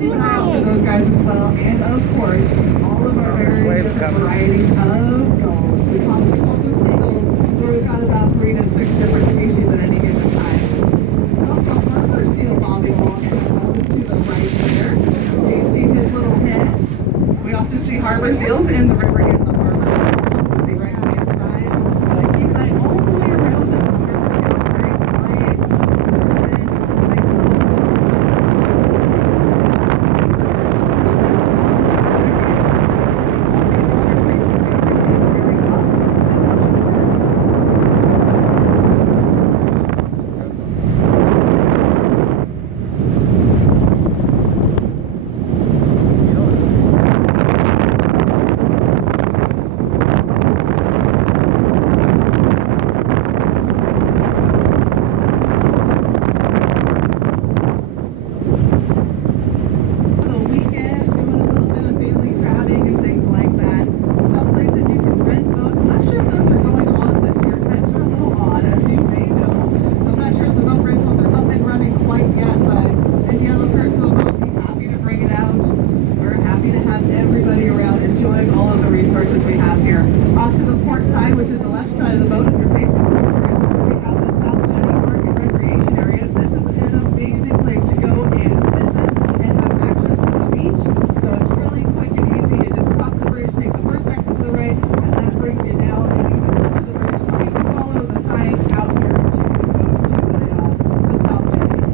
keep an eye out for those guys as well. And of course, all of our very different varieties of gulls. We possibly call them seagulls, where we've got about 3 to 6 different species at any given time. We also have harbor seal bobbywall kind of us to the right here. You can see his little head. We often see harbor seals in the river and the harbor. The right-hand side. But keep an eye all the way around us. Some harbor seals are very quiet, observant. Everybody around enjoying all of the resources we have here. Off to the port side, which is the left side of the boat, if you're facing forward, we have the South Jetty Park and Recreation Area. This is an amazing place to go and visit and have access to the beach. So it's really quick and easy. You just cross the bridge, take the first exit to the right, and that brings you down and you can go to the bridge. You can follow the signs out here to the coast to the South Jetty.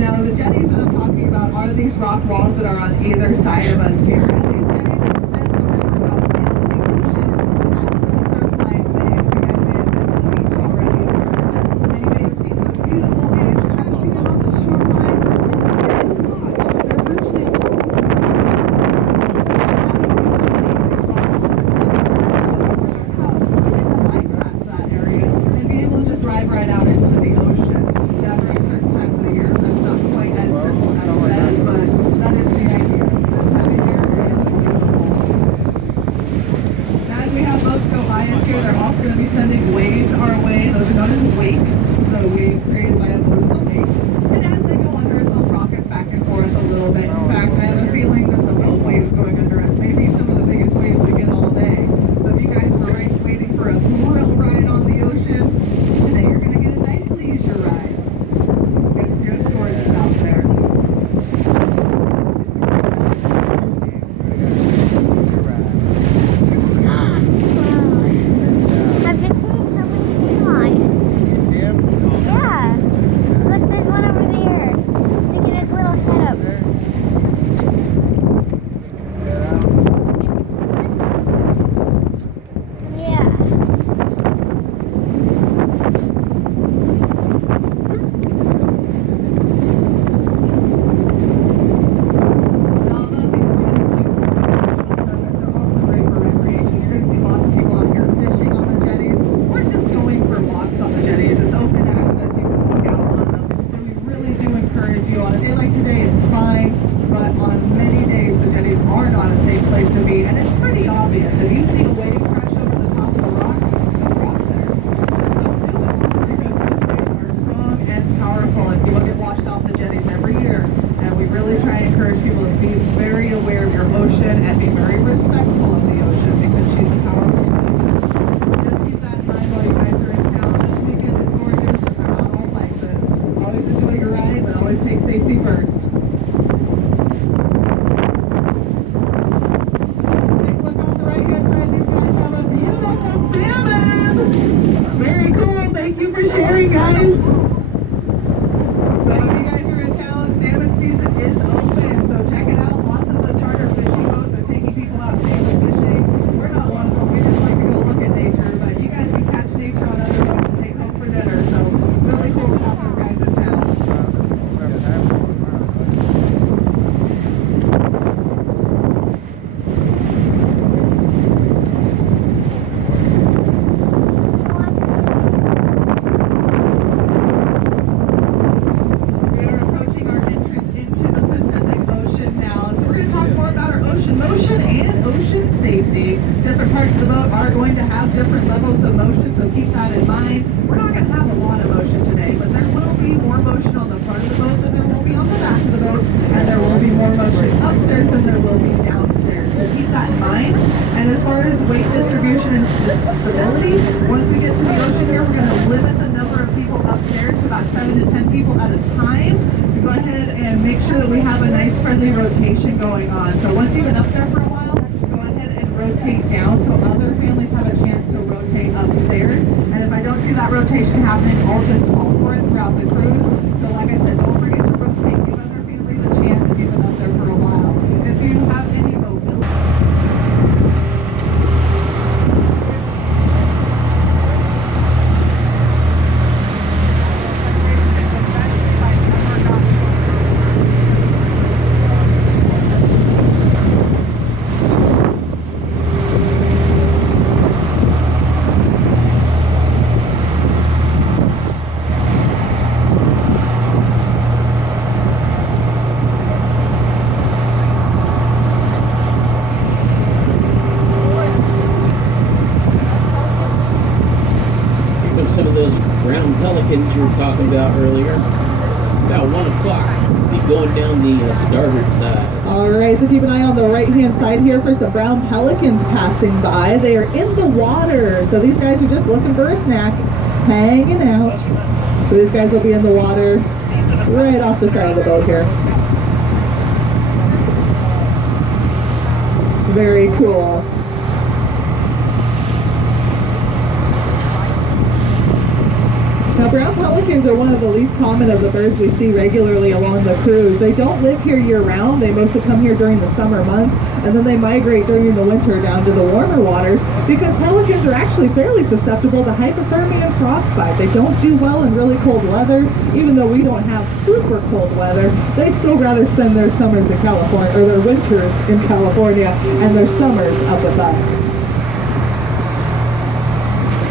Now, the jetties that I'm talking about are these rock walls that are on either side of us here. And these jetties extend the river out into the ocean. That's the Surfline Bay. If you guys may have been to the beach already, and you may have seen those beautiful waves crashing in on the shoreline. And the birds watch, but they're virtually impossible to bypass that area and be able to just drive right out into the ocean. Now, during certain times of the year, that's not quite as simple as said, but that is the idea. This time of year is beautiful. As we have boats go by us here, they're also going to be sending waves our way. Those are known as wakes, the wave created by a boat is a lake. And as they go under us, they'll rock us back and forth a little bit. In fact, I have a feeling that the boat waves going under us may be some of the biggest waves we get all day. So if you guys were waiting for a thrill ride on the ocean, today you're going to get a nice leisure ride. It's just gorgeous out there. I'm just seeing so many sea lions. You see him? Yeah. Look, there's one over there. Sticking its little head up. have different levels of motion, so keep that in mind. We're not going to have a lot of motion today, but there will be more motion on the front of the boat than there will be on the back of the boat, and there will be more motion upstairs than there will be downstairs. So keep that in mind. And as far as weight distribution and stability, once we get to the ocean here, we're going to limit the number of people upstairs to about 7 to 10 people at a time. So go ahead and make sure that we have a nice friendly rotation going on. So once you've been up there for a while, go ahead and rotate down so other families have a chance to rotate upstairs. And if I don't see that rotation happening, I'll just call for it throughout the cruise. So like I said, don't forget to rotate. Give other families a chance if you've been up there for a while. If you have any mobility, some of those brown pelicans you were talking about earlier. About 1 o'clock, be going down the starboard side. all right, so keep an eye on the right-hand side here for some brown pelicans passing by. They are in the water, so these guys are just looking for a snack, hanging out. So these guys will be in the water right off the side of the boat here. Very cool. Now, brown pelicans are one of the least common of the birds we see regularly along the cruise. They don't live here year-round. They mostly come here during the summer months, and then they migrate during the winter down to the warmer waters because pelicans are actually fairly susceptible to hypothermia and frostbite. They don't do well in really cold weather. Even though we don't have super cold weather, they'd still rather spend their summers in California, or their winters in California, and their summers up with us.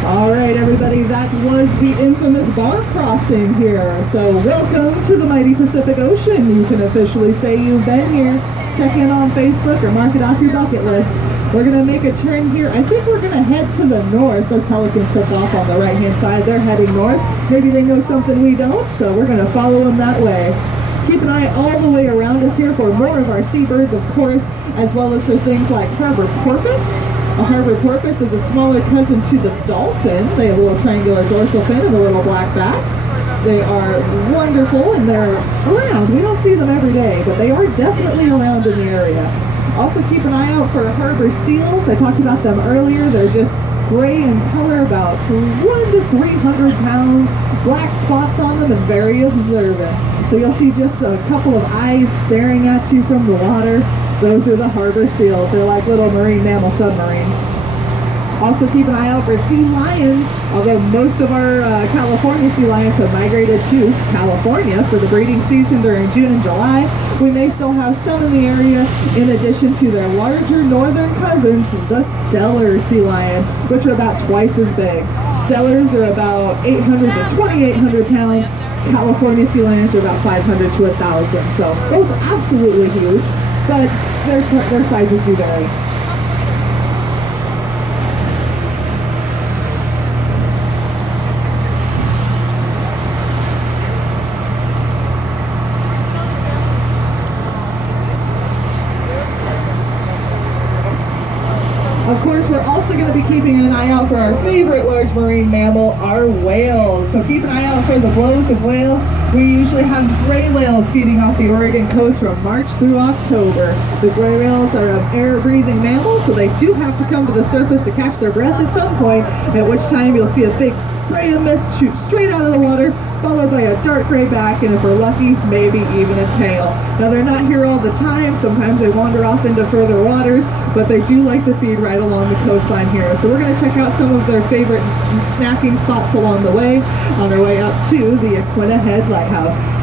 All right, everybody, that was the infamous bar crossing here. So welcome to the mighty Pacific Ocean. You can officially say you've been here. Check in on Facebook or mark it off your bucket list. We're going to make a turn here. I think we're going to head to the north. Those pelicans took off on the right-hand side. They're heading north. Maybe they know something we don't, so we're going to follow them that way. Keep an eye all the way around us here for more of our seabirds, of course, as well as for things like harbor porpoise. A harbor porpoise is a smaller cousin to the dolphin. They have a little triangular dorsal fin and a little black back. They are wonderful and they're around. We don't see them every day, but they are definitely around in the area. Also keep an eye out for harbor seals. I talked about them earlier. They're just gray in color, about 1 to 300 pounds, black spots on them, and very observant. So you'll see just a couple of eyes staring at you from the water. Those are the harbor seals. They're like little marine mammal submarines. Also keep an eye out for sea lions. Although most of our California sea lions have migrated to California for the breeding season during June and July, we may still have some in the area in addition to their larger northern cousins, the Steller sea lion, which are about twice as big. Stellars are about 800 to 2,800 pounds. California sea lions are about 500 to 1,000. So both absolutely huge, but their sizes do vary. Of course, we're also going to be keeping an eye out for our favorite large marine mammal, our whales. So keep an eye out for the blows of whales. We usually have gray whales feeding off the Oregon coast from March through October. The gray whales are an air-breathing mammal, so they do have to come to the surface to catch their breath at some point, at which time you'll see a big spray of mist shoot straight out of the water, followed by a dark gray back, and if we're lucky, maybe even a tail. Now, they're not here all the time. Sometimes they wander off into further waters, but they do like to feed right along the coastline here. So we're going to check out some of their favorite snacking spots along the way, on our way up to the Aquina Head Lighthouse.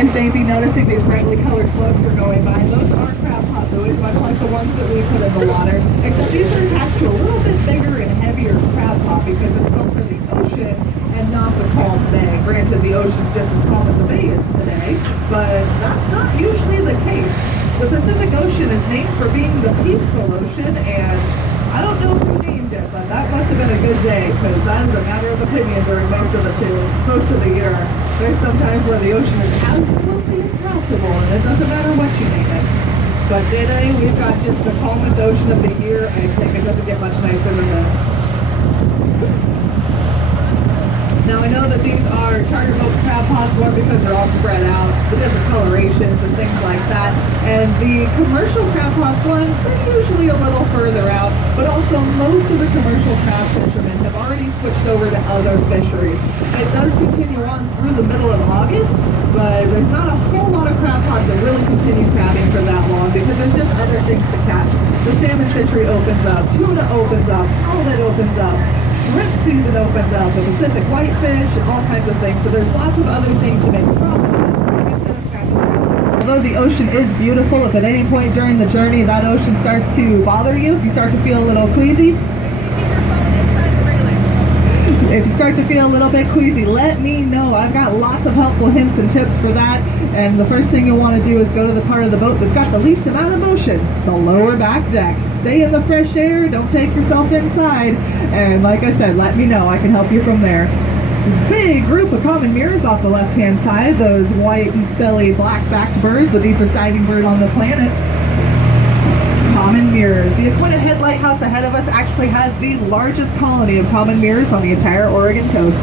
guys may be noticing these brightly colored floats we're going by. Those are crab pot buoys, much like the ones that we put in the water, except these are attached to a little bit bigger and heavier crab pot because it's built for the ocean and not the calm bay. Granted, the ocean's just as calm as the bay is today, but that's not usually the case. The Pacific Ocean is named for being the peaceful ocean, and I don't know who named it, but that must have been a good day, because that is a matter of opinion during most of the year. There's sometimes where the ocean is absolutely impassable, and it doesn't matter what you name it. But today we've got just the calmest ocean of the year. I think it doesn't get much nicer than this. Now I know that these are charter boat crab pots, one because they're all spread out, the different colorations and things like that. And the commercial crab pots one, they're usually a little further out, but also most of the commercial crab fishermen have already switched over to other fisheries. It does continue on through the middle of August, but there's not a whole lot of crab pots that really continue crabbing for that long because there's just other things to catch. The salmon fishery opens up, tuna opens up, halibut opens up, shrimp season opens up, the Pacific whitefish, and all kinds of things. So there's lots of other things to make a profit instead of scratching the head. Although the ocean is beautiful, if at any point during the journey that ocean starts to bother you, if you start to feel a little queasy, if you start to feel a little bit queasy, let me know. I've got lots of helpful hints and tips for that. And the first thing you'll want to do is go to the part of the boat that's got the least amount of motion, the lower back deck. Stay in the fresh air, don't take yourself inside. And like I said, let me know. I can help you from there. Big group of common mirrors off the left-hand side. Those white-bellied, black-backed birds, the deepest diving bird on the planet. Common mirrors. The Aquina Head Lighthouse ahead of us actually has the largest colony of common mirrors on the entire Oregon coast.